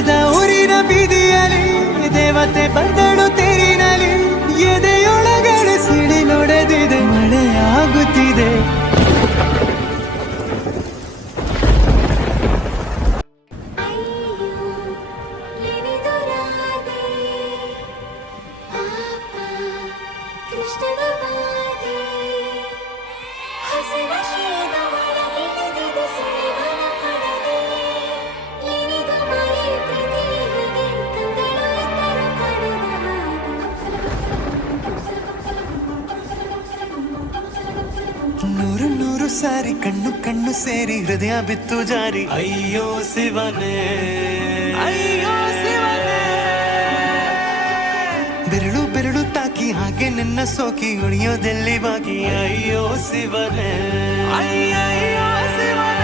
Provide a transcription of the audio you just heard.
ಮನದ ಊರಿನ ಬೀದಿಯಲ್ಲಿ ದೇವತೆ ಬಂದಳು ತೇರಿನಲ್ಲಿ ಎದೆಯೊಳಗಡೆ ಸಿಡಿಲೊಡೆದಿದೆ ಮಳೆಯಾಗುತ್ತಿದೆ ನೂರು ನೂರು ಸಾರಿ ಕಣ್ಣು ಕಣ್ಣು ಸೇರಿ ಹೃದಯ ಬಿತ್ತು ಜಾರಿ ಅಯ್ಯೋ ಶಿವನೇ ಅಯ್ಯೋ ಶಿವನೇ ಬೆರಳು ಬೆರಳು ತಾಕಿ ಹಾಗೆ ನಿನ್ನ ಸೋಕಿ ಉಳಿಯೋದೆಲ್ಲಿ ಬಾಕಿ ಅಯ್ಯೋ ಶಿವನೇ ಅಯ್ಯಯ್ಯೋ ಶಿವನೇ